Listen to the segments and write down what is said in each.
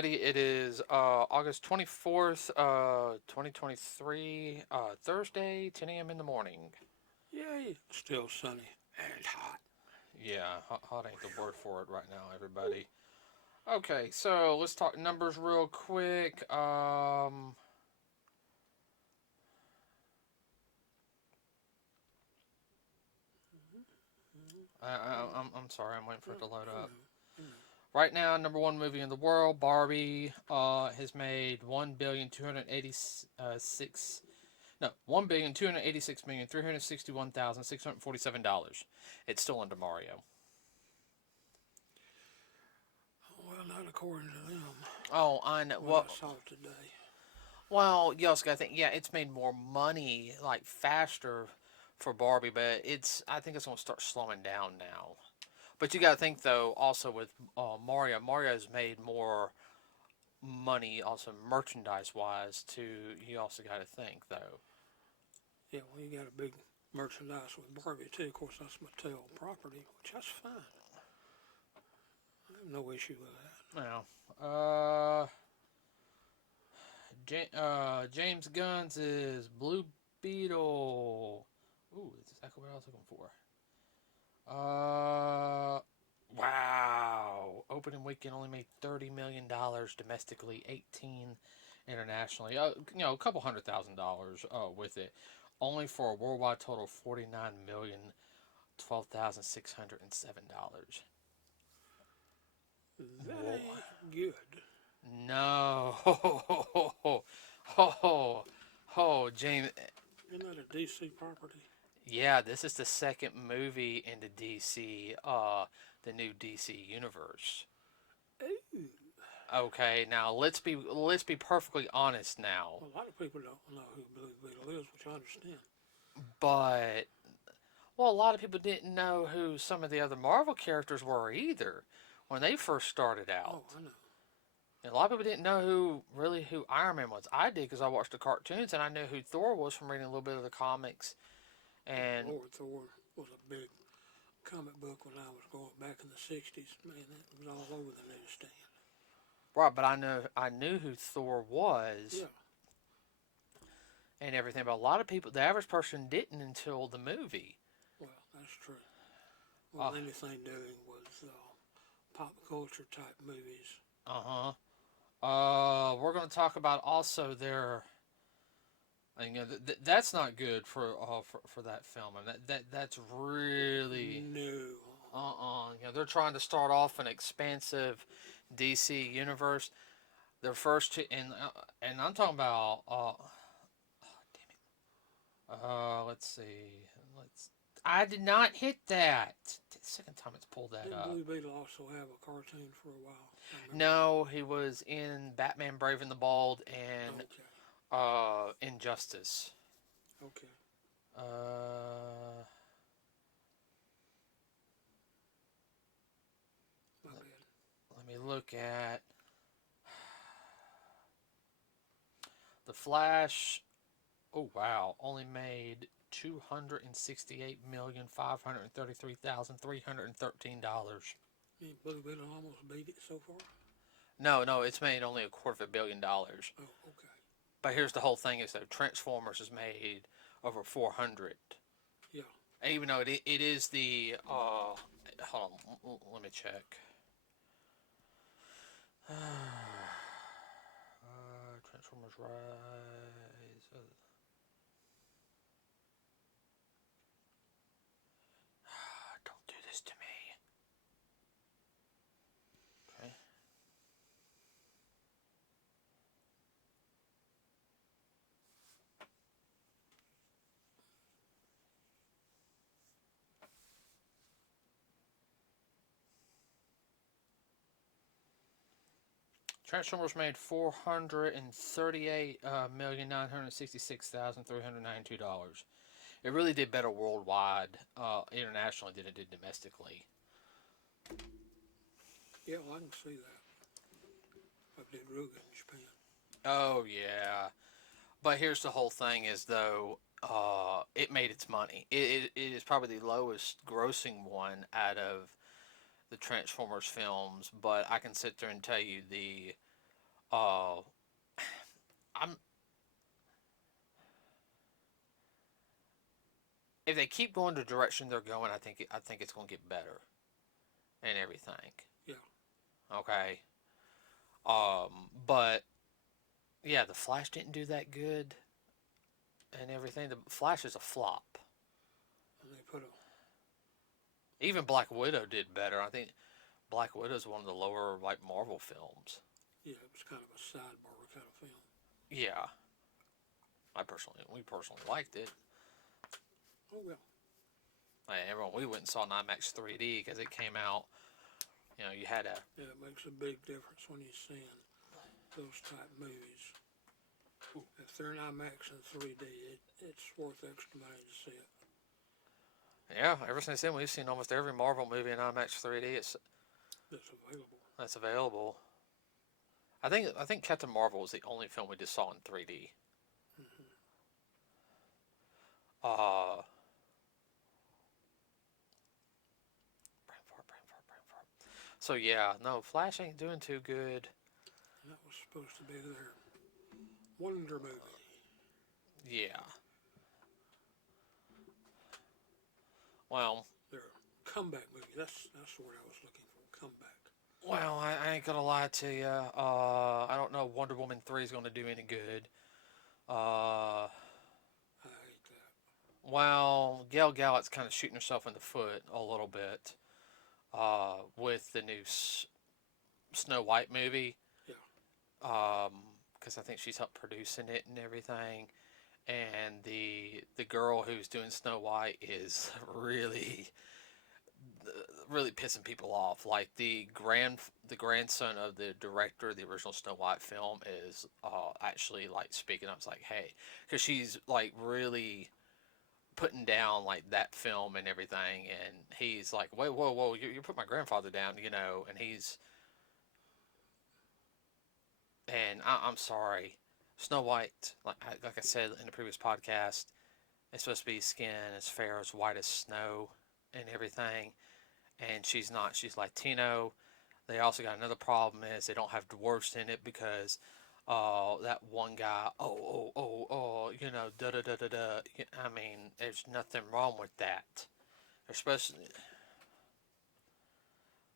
everybody. It is August 24th, 2023, Thursday, 10 a.m. in the morning. Yay! Still sunny and hot. Yeah, hot ain't the word for it right now, everybody. Okay, so let's talk numbers real quick. I'm sorry, I'm waiting for it to load up. Right now, number one movie in the world, Barbie, has made 1,286 no, $1,286,361,647. It's still under Mario. Well, not according to them. Oh, I know. What I saw today. Well, you also got to think. Yeah, it's made more money, like faster, for Barbie, but I think it's gonna start slowing down now. But you got to think though, also with Mario. Mario's made more money, also merchandise wise. Too. You also got to think though. Yeah, well, you got a big merchandise with Barbie too. Of course, that's Mattel property, which that's fine. I have no issue with that. Now, James Gunn's is Blue Beetle. Ooh, that's exactly what I was looking for. Wow. Opening weekend only made $30 million domestically, 18 internationally. A couple $100,000 with it, only for a worldwide total of 49,012,607. That ain't good. No. Oh, James. Isn't that a DC property? Yeah, this is the second movie in the DC, the new DC universe. Ooh. Okay, now let's be perfectly honest now. Well, a lot of people don't know who Blue Beetle is, which I understand. But well, a lot of people didn't know who some of the other Marvel characters were either when they first started out. Oh, I know. And a lot of people didn't know who Iron Man was. I did because I watched the cartoons and I knew who Thor was from reading a little bit of the comics. And Lord, Thor was a big comic book when I was going back in the '60s. Man, that was all over the newsstand. right, but I knew who Thor was. Yeah. And everything, but a lot of people, the average person, didn't until the movie. Well, that's true. Well, anything doing with pop culture type movies. We're going to talk about also their. And, that's not good for that film, and that's really No. they're trying to start off an expansive DC universe. Their first two, and I'm talking about let's see. I did not hit that. The second time it's pulled that Didn't up. Blue Beetle also have a cartoon for a while? No, he was in Batman Brave and the Bold and Injustice. Okay. My bad. Let me look at the Flash. Oh wow, only made $268,533,313. Blue Beetle almost beat it so far? No, it's made only $250 million. Oh, okay. But here's the whole thing: is that Transformers has made over 400. Yeah. Even though it is the hold on, let me check. Transformers Rise. Don't do this to me. Okay. Transformers made $438,966,392. It really did better worldwide, internationally than it did domestically. Yeah, well, I can see that. I did real good in Japan. Oh yeah, but here's the whole thing: is though, it made its money. It is probably the lowest grossing one out of the Transformers films, but I can sit there and tell you Uh, I'm if they keep going the direction they're going, I think it's going to get better and everything. Yeah. Okay. But yeah, the Flash didn't do that good and everything. The Flash is a flop. And they put a Even Black Widow did better. I think Black Widow is one of the lower like Marvel films. yeah, it was kind of a sidebar kind of film. Yeah, we personally liked it. Oh well. Like, everyone, we went and saw an IMAX 3D because it came out. You know, you had a Yeah, it makes a big difference when you're seeing those type movies. If they're in IMAX and 3D, it's worth extra money to see it. yeah. Ever since then, we've seen almost every Marvel movie in IMAX 3D. That's available. That's available. I think Captain Marvel was the only film we just saw in 3D. Mm-hmm. Uh, brain fart. So yeah, no, Flash ain't doing too good. And that was supposed to be their Wonder movie. Yeah. Well, Their comeback movie. That's the word I was looking for. Comeback. I ain't gonna lie to you. I don't know Wonder Woman 3 is gonna do any good. Uh, I hate that. well, Gal Gadot's kind of shooting herself in the foot a little bit. With the new Snow White movie. Yeah. Because I think she's helped producing it and everything. And the girl who's doing Snow White is really pissing people off. Like the grandson of the director of the original Snow White film is actually like speaking up. It's like, hey, because she's like really putting down like that film and everything, and he's like, wait, whoa, you put my grandfather down, and I'm sorry, Snow White, like I said in the previous podcast, it's supposed to be skin as fair as white as snow and everything, and she's not. She's Latino. They also got another problem is they don't have dwarfs in it because that one guy, da da da da da. I mean, there's nothing wrong with that. They're supposed to.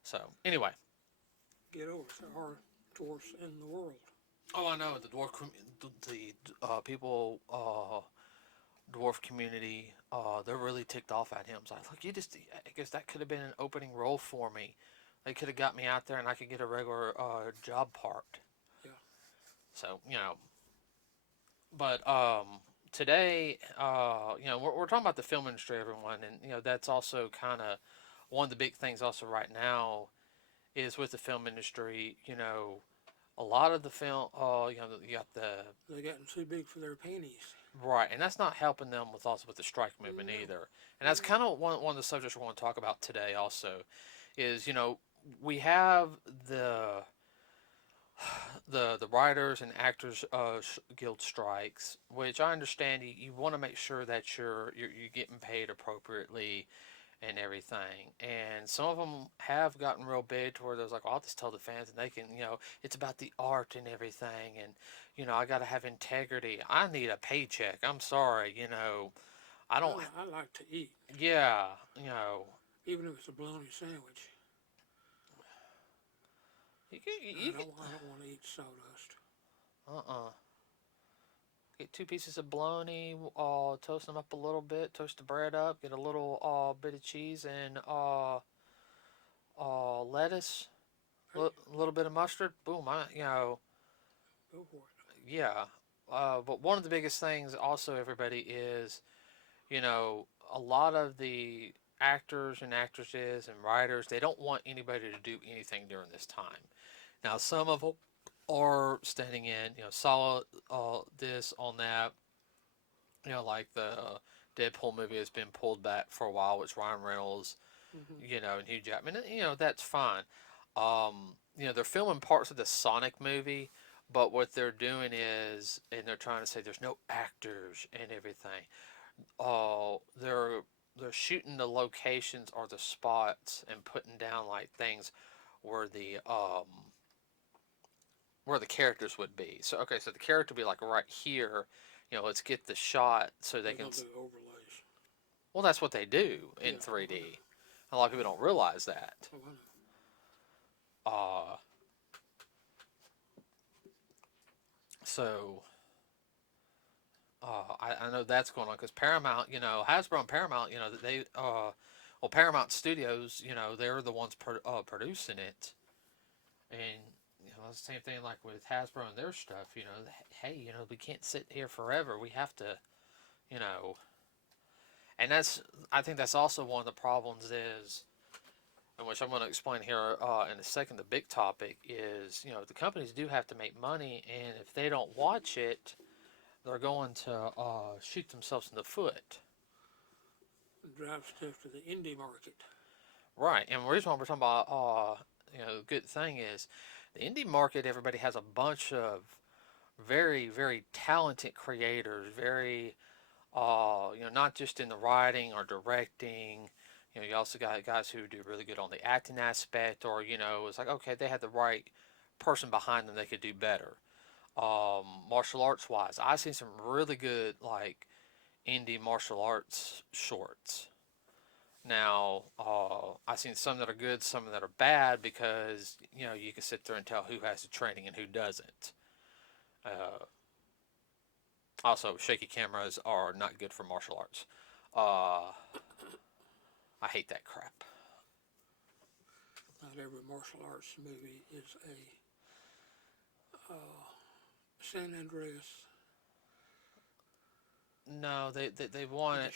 So anyway, Get over it. There are dwarfs in the world. oh, I know the people, dwarf community, they're really ticked off at him. It's like, look, I guess that could have been an opening role for me. They could have got me out there and I could get a regular job part. Yeah. So, but today, we're talking about the film industry, everyone, and that's also kind of one of the big things. Also, right now, is with the film industry. A lot of the film, you got the They gotten too big for their panties. right, and that's not helping them with the strike movement No. either. And that's kind of one of the subjects we're going to talk about today. Also, is we have the the writers and actors guild strikes, which I understand you want to make sure that you're getting paid appropriately and everything. And some of them have gotten real big to where there's like, well, I'll just tell the fans and they can, it's about the art and everything. And, I got to have integrity. I need a paycheck. I'm sorry, I don't, I like to eat, yeah, even if it's a bologna sandwich. you can, I don't want to eat sawdust. uh-uh. Get two pieces of bologna, toast them up a little bit, toast the bread up, get a little bit of cheese and lettuce, a little bit of mustard. Boom, Go for it. yeah. But one of the biggest things also, everybody, is, a lot of the actors and actresses and writers, they don't want anybody to do anything during this time. Now, some of them are standing in, solid this on that. Like the Deadpool movie has been pulled back for a while, which Ryan Reynolds, Mm-hmm. and Hugh Jackman, that's fine. They're filming parts of the Sonic movie, but what they're doing is, and they're trying to say there's no actors and everything. They're shooting the locations or the spots and putting down like things where where the characters would be. So okay, so the character would be like right here. Let's get the shot so they They're can. gonna do overlays. Well, that's what they do in Yeah, I know. 3D. A lot of people don't realize that. Oh, I know. Uh, so I know that's going on because Paramount, Hasbro and Paramount, well, Paramount Studios, they're the ones producing it, and the same thing like with Hasbro and their stuff, hey, we can't sit here forever. We have to, you know, and I think that's also one of the problems is, and which I'm going to explain here in a second. The big topic is, the companies do have to make money, and if they don't watch it, they're going to shoot themselves in the foot. Drive stuff to the indie market. Right, and the reason why we're talking about, the good thing is, the indie market. Everybody has a bunch of very, very talented creators. Very, not just in the writing or directing. You also got guys who do really good on the acting aspect, or it's like okay, they had the right person behind them, they could do better. Martial arts wise, I've seen some really good like indie martial arts shorts. Now, I've seen some that are good, some that are bad because you can sit there and tell who has the training and who doesn't. Uh, Also, shaky cameras are not good for martial arts. Uh, I hate that crap. Not every martial arts movie is a San Andreas No, they want it.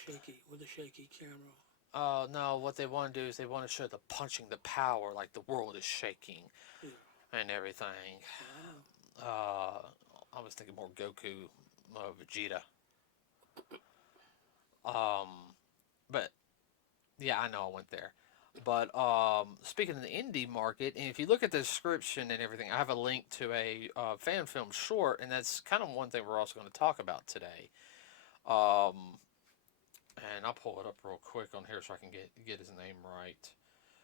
with a shaky camera. No, what they want to do is they want to show the punching, the power, like the world is shaking Yeah, and everything. I know. Uh, I was thinking more Goku, Vegeta. Um, but yeah, I know I went there. But speaking of the indie market, and if you look at the description and everything, I have a link to a fan film short, and that's kind of one thing we're also going to talk about today. Um, and I'll pull it up real quick on here so I can get his name right.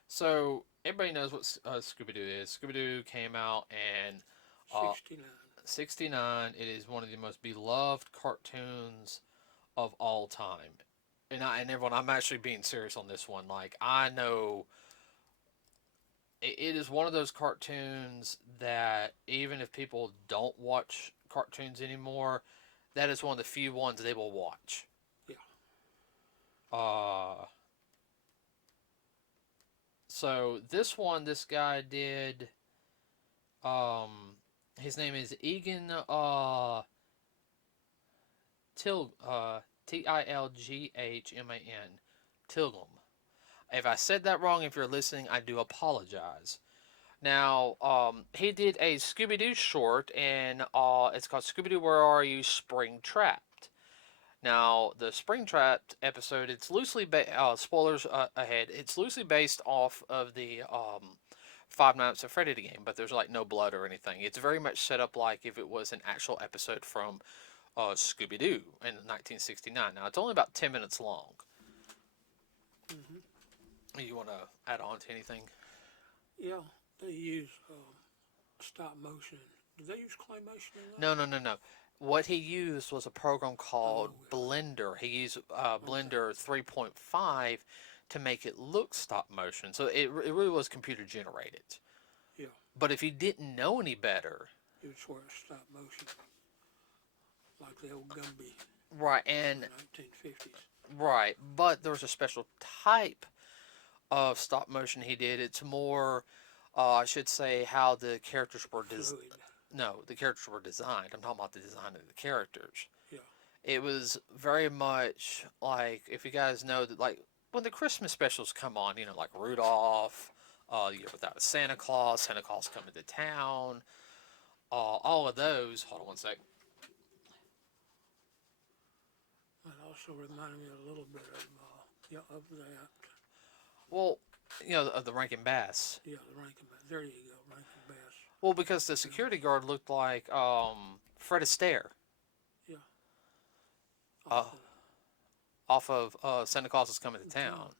So everybody knows what Scooby Doo is. Scooby Doo came out in 69. 69. It is one of the most beloved cartoons of all time. And everyone, I'm actually being serious on this one. Like I know it is one of those cartoons that even if people don't watch cartoons anymore, that is one of the few ones they will watch. Yeah. Uh, so this guy did. His name is Egan Tilghman. Tilgham. If I said that wrong, if you're listening, I do apologize. Now, he did a Scooby Doo short, and it's called Scooby Doo Where Are You? Spring Trapped. Now, the Spring Trapped episode, it's loosely spoilers ahead. It's loosely based off of the Five Nights at Freddy game, but there's like no blood or anything. It's very much set up like if it was an actual episode from Scooby Doo in 1969. Now, it's only about 10 minutes long. You want to add on to anything? Yeah, they use stop motion. Did they use claymation in that? No. What he used was a program called yeah. Blender. He used Blender 3.5 to make it look stop motion. So it really was computer generated. Yeah. But if you didn't know any better, You would swear it's stop motion, like the old Gumby right, in and the 1950s. right, but there was a special type of stop motion he did. It's more, I should say, how the characters were Fluid. No, the characters were designed. I'm talking about the design of the characters. Yeah. It was very much like, if you guys know that, like when the Christmas specials come on, like Rudolph, Year Without a Santa Claus Coming to Town, all of those. Hold on one sec. That also reminded me a little bit of that. Well, of the Rankin Bass. Yeah, the Rankin Bass. There you go, Rankin Bass. Well, because the security guard looked like Fred Astaire. Yeah. Off of Santa Claus is Coming to Town.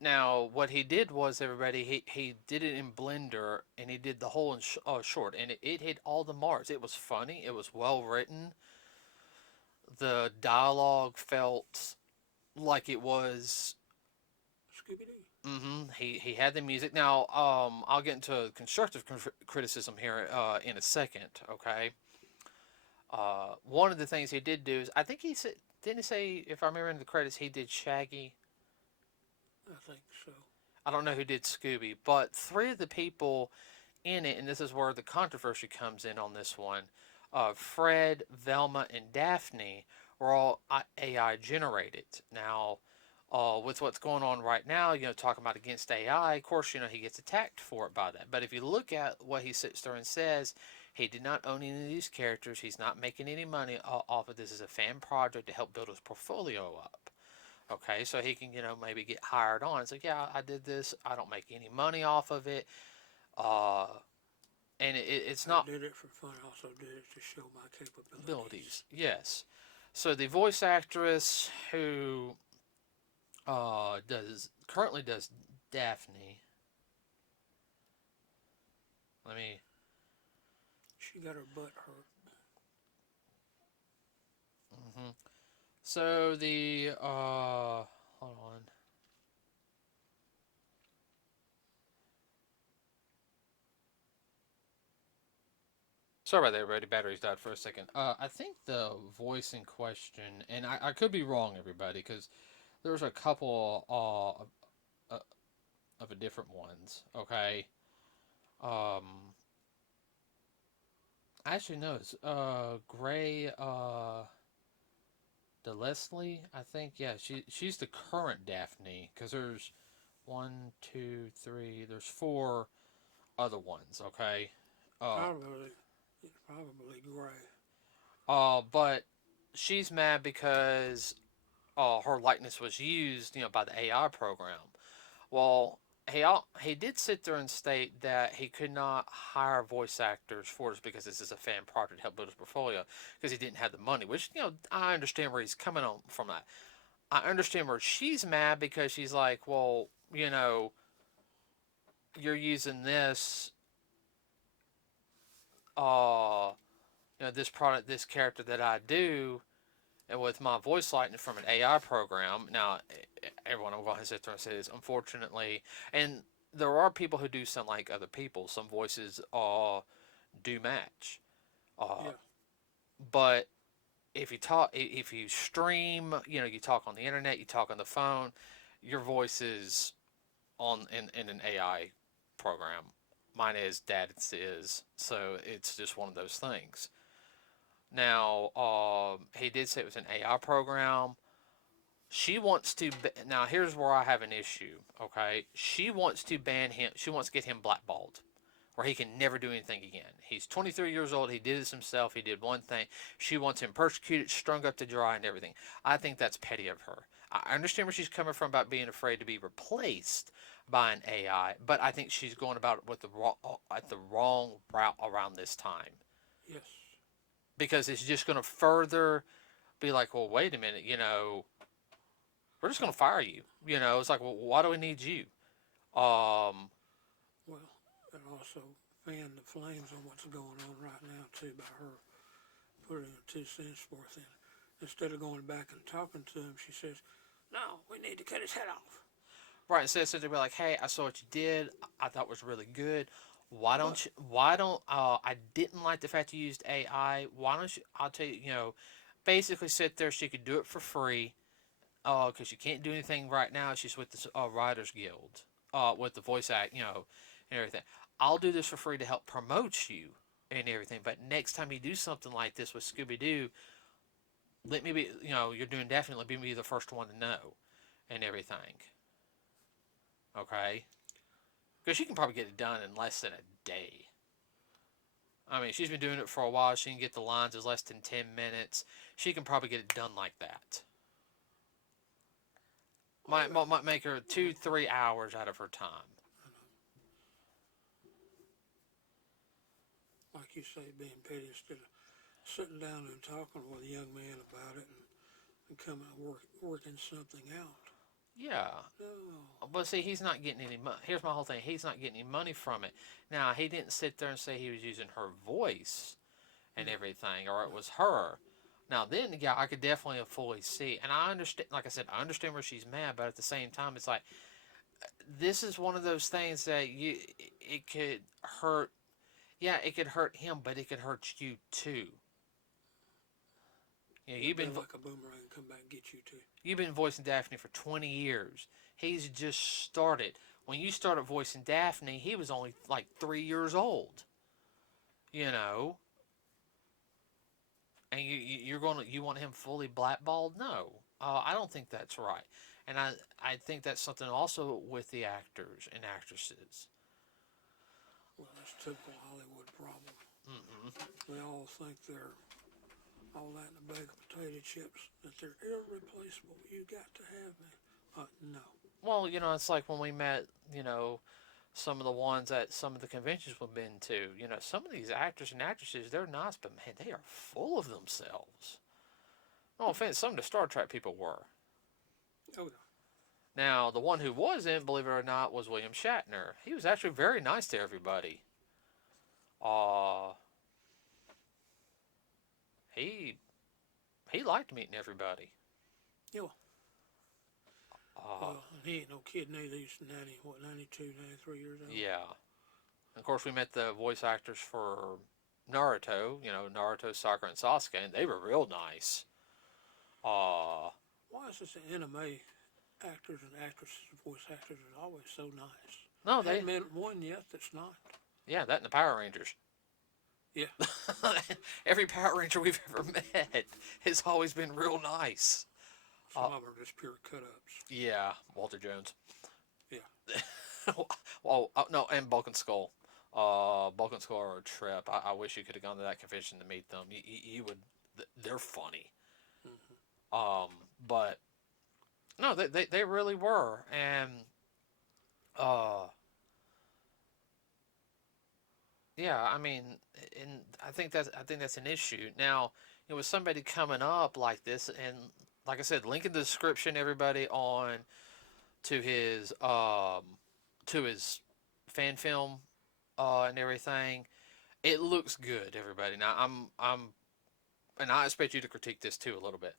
Now, what he did was, everybody, he did it in Blender, and he did the whole short, and it hit all the marks. It was funny. It was well written. The dialogue felt like it was. Scooby-Doo. He had the music. Now, I'll get into constructive criticism here in a second. Okay. One of the things he did do is, I think he said, didn't he say, if I remember in the credits, he did Shaggy. I think so. I don't know who did Scooby, but three of the people in it, and this is where the controversy comes in on this one. Fred, Velma, and Daphne were all AI generated. Now, with what's going on right now, talking about against AI, of course, he gets attacked for it by that. But if you look at what he sits there and says, he did not own any of these characters. He's not making any money off of this as a fan project to help build his portfolio up. Okay, so he can, maybe get hired on. It's like, yeah, I did this. I don't make any money off of it. Uh, and it's I not did it for fun. I also did it to show my capabilities. abilities. Yes. So the voice actress who currently does Daphne. Let me. She got her butt hurt. Mm-hmm. So the hold on. Sorry about that, everybody. Batteries died for a second. I think the voice in question, and I could be wrong, everybody, because there's a couple of a different ones. Okay. Um, Actually, no, it's Gray DeLeslie, I think. Yeah, she's the current Daphne, because there's one, two, three. There's four other ones. Okay. Uh, It's probably gray. but she's mad because her likeness was used, by the AI program. Well, he did sit there and state that he could not hire voice actors for this because this is a fan project to help build his portfolio because he didn't have the money. Which, I understand where he's coming on from that. I understand where she's mad because she's like, well, you're using this, uh, this product, this character that I do, and with my voice lighting from an AI program. Now, everyone I'm going to sit there and say this, unfortunately, and there are people who do sound like other people. Some voices do match, uh, Yeah. but if you stream, you talk on the internet, you talk on the phone, your voice is in an AI program. Mine is, Dad's is, so it's just one of those things. Now, he did say it was an AI program. She wants to. Now, here's where I have an issue. Okay, she wants to ban him. She wants to get him blackballed, where he can never do anything again. He's 23 years old. He did this himself. He did one thing. She wants him persecuted, strung up to dry, and everything. I think that's petty of her. I understand where she's coming from about being afraid to be replaced by an AI, but I think she's going about it with the wrong route around this time, Yes. because it's just going to further be like, well, wait a minute, we're just going to fire you. It's like, well, why do we need you? Um, Well, and also fan the flames on what's going on right now too by her putting her 2 cents worth in. Instead of going back and talking to him, she says, "No, we need to cut his head off." right. Instead of be like, hey, I saw what you did. I thought it was really good. Why But don't you? Why don't? I didn't like the fact you used AI. Why don't you? I'll tell you. Basically sit there. She could do it for free. Because you can't do anything right now. She's with the Writers Guild. With the voice act. And everything. I'll do this for free to help promote you and everything. But next time you do something like this with Scooby Doo, let me be. You're doing definitely. Let me be the first one to know and everything. Okay. Because she can probably get it done in less than a day. I mean, she's been doing it for a while. She can get the lines in less than 10 minutes. She can probably get it done like that. Might make her 2-3 hours out of her time. like you say, being petty instead of sitting down and talking with a young man about it and coming working something out. Yeah. No. But see, he's not getting any money. Here's my whole thing. He's not getting any money from it. Now, he didn't sit there and say he was using her voice and No. everything, or it No. was her. Now, then, yeah, I could definitely fully see. And I understand, like I said, I understand where she's mad, but at the same time, it's like, this is one of those things that it could hurt. Yeah, it could hurt him, but it could hurt you too. You know, It'll be like a boomerang come back and get you too. you've been voicing Daphne for 20 years. He's just started. When you started voicing Daphne, he was only like 3 years old. You know, and you want him fully blackballed? No, I don't think that's right. And I think that's something also with the actors and actresses. Well, that's typical Hollywood problem. Mm-hmm. They all think they're all that in a bag of potato chips, that they're irreplaceable. You got to have me. No. Well, it's like when we met, some of the ones at some of the conventions we've been to. Some of these actors and actresses, they're nice, but man, they are full of themselves. No offense, some of the Star Trek people were. Oh, no. Now, the one who wasn't, believe it or not, was William Shatner. He was actually very nice to everybody. Uh, he he liked meeting everybody. Yeah. Well, Uh, he ain't no kid neither. He's 92, 93 years old. yeah. Of course, we met the voice actors for Naruto. Naruto, Sakura, and Sasuke, and they were real nice. Uh, Why is this anime actors and actresses, voice actors are always so nice? no, I haven't met one yet that's not. yeah, that and the Power Rangers. Yeah. Every Power Ranger we've ever met has always been real nice. Some of them are just pure cut-ups. Yeah, Walter Jones. Yeah. Well, no, and Bulk and Skull. Bulk and Skull are a trip. I wish you could have gone to that convention to meet them. You would. They're funny. Mm-hmm. But no, they really were, and uh, yeah, I mean, and I think that's an issue. Now, with somebody coming up like this, and like I said, link in the description, everybody, on to his fan film, and everything. It looks good, everybody. Now, and I expect you to critique this too a little bit.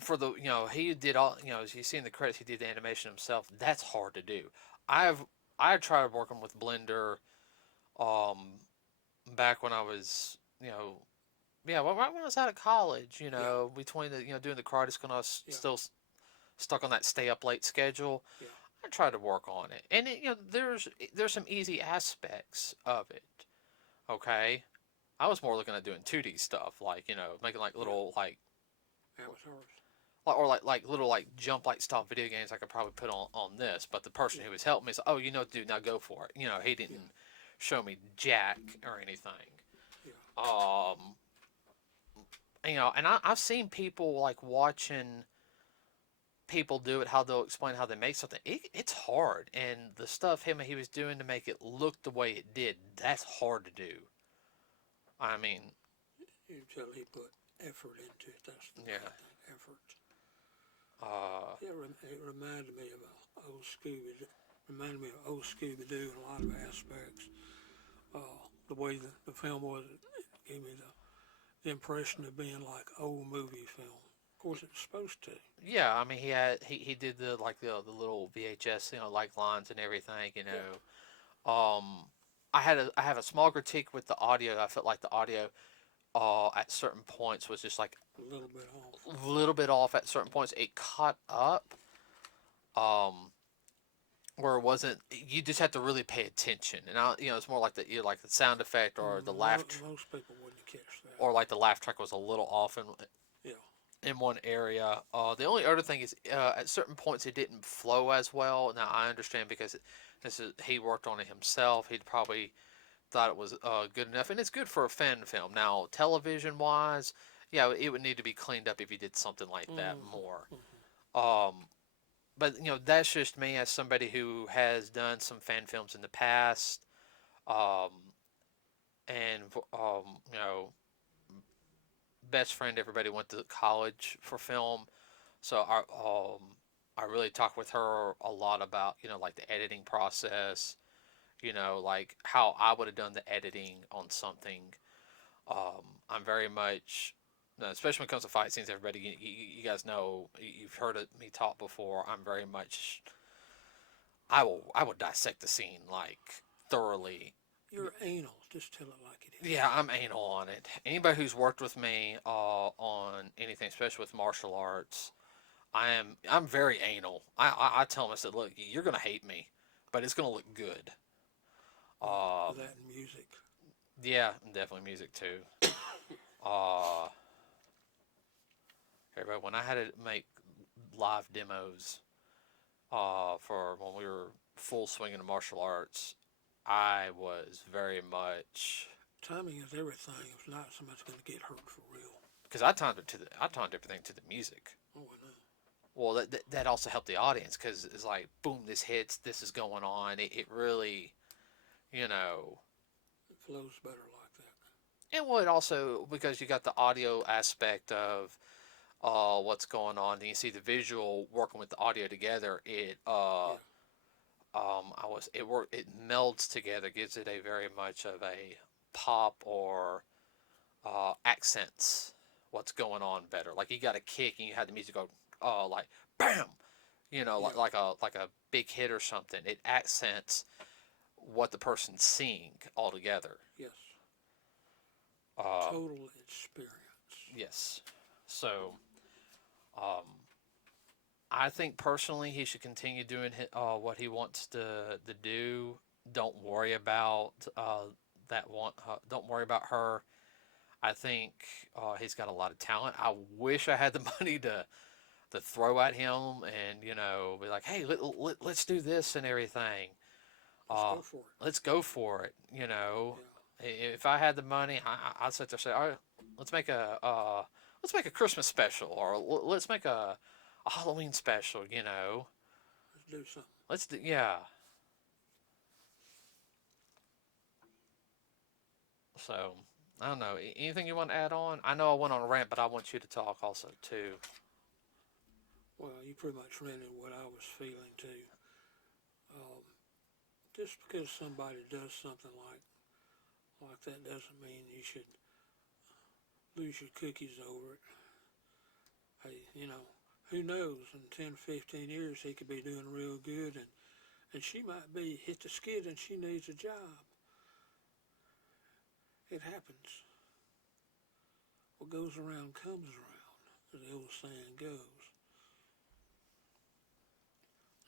For the he did all as you see in the credits, he did the animation himself. That's hard to do. I tried working with Blender, um back when I was yeah, well, right when I was out of college, Yeah. between the doing the karate school, and I was Yeah. still stuck on that stay up late schedule. Yeah. I tried to work on it, and there's some easy aspects of it. Okay, I was more looking at doing 2D stuff, like making like little Avatars. or like little like jump like style video games I could probably put on this. But the person Yeah. who was helping me said, "Oh, dude, now go for it." He didn't Yeah. show me jack or anything. Yeah. Um, and I've seen people like watching people do it, how they'll explain how they make something. It's hard, and the stuff he was doing to make it look the way it did, that's hard to do. I mean, You can tell he put effort into it. That's the yeah. main thing. Effort. Uh, It reminded me of old Scooby. Reminded me of old Scooby-Doo in a lot of aspects. The way the film was, it gave me the impression of being like old movie film. Of course, it's supposed to. yeah, I mean, he did the like the little VHS, like lines and everything. I have a small critique with the audio. I felt like the audio, at certain points was just like A little bit off. a little bit off at certain points. It caught up, um, where it wasn't. You just have to really pay attention, and it's more like like the sound effect or the laugh, Most people wouldn't catch that. or like the laugh track was a little off Yeah. in one area. The only other thing is, at certain points it didn't flow as well. Now I understand because he worked on it himself. He'd probably thought it was good enough, and it's good for a fan film. Now television wise, yeah, it would need to be cleaned up if you did something like that more. Um, but that's just me as somebody who has done some fan films in the past, um, and you know, best friend everybody went to college for film, so I really talk with her a lot about, like the editing process, like how I would have done the editing on something. I'm very much, especially when it comes to fight scenes, everybody, you guys know, you've heard me talk before. I'm very much, I will dissect the scene like thoroughly. You're anal. Just tell it like it is. Yeah, I'm anal on it. Anybody who's worked with me on anything, especially with martial arts, I'm very anal. I tell them, I said, look, you're gonna hate me, but it's gonna look good. Um, That and music. yeah, definitely music too. Uh, Everybody, when I had to make live demos, for when we were full swing into martial arts, I was very much, Timing is everything. If not, somebody's going to get hurt for real. because I timed everything to the music. Oh, I know. Well, that also helped the audience because it's like, boom, this hits, this is going on. It really, you know, It flows better like and what also because you got the audio aspect of what's going on, and you see the visual working with the audio together. that. Yeah. It melds together, gives it a very much of a pop or accents what's going on better. Like you got a kick and you had the music go like bam, Yeah. like a big hit or something. It accents what the person's seeing altogether. Yes. Uh, Total experience. yes. So um, I think personally he should continue doing what he wants to do. Don't worry about that one. Don't worry about her. I think he's got a lot of talent. I wish I had the money to throw at him and be like, hey, let's do this and everything. Let's go for it. Let's go for it. Yeah. If I had the money, I'd sit there and say, all right, let's make a Christmas special, or let's make a Halloween special. Let's do something. Let's do, yeah. So I don't know. Anything you want to add on? I know I went on a rant, but I want you to talk also too. Well, you pretty much rented what I was feeling too. Um, just because somebody does something like that doesn't mean you should lose your cookies over it. Hey, who knows? In 10, 15 years, he could be doing real good, and she might be hit the skid and she needs a job. It happens. What goes around comes around, as the old saying goes.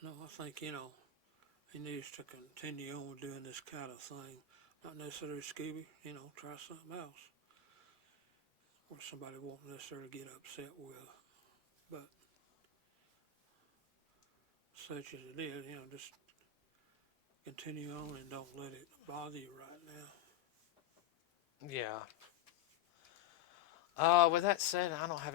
No, I think, he needs to continue on doing this kind of thing. Not necessarily Scooby, try something else. Or somebody won't necessarily get upset with. But such as it is, just continue on and don't let it bother you right now. Yeah. With that said, I don't have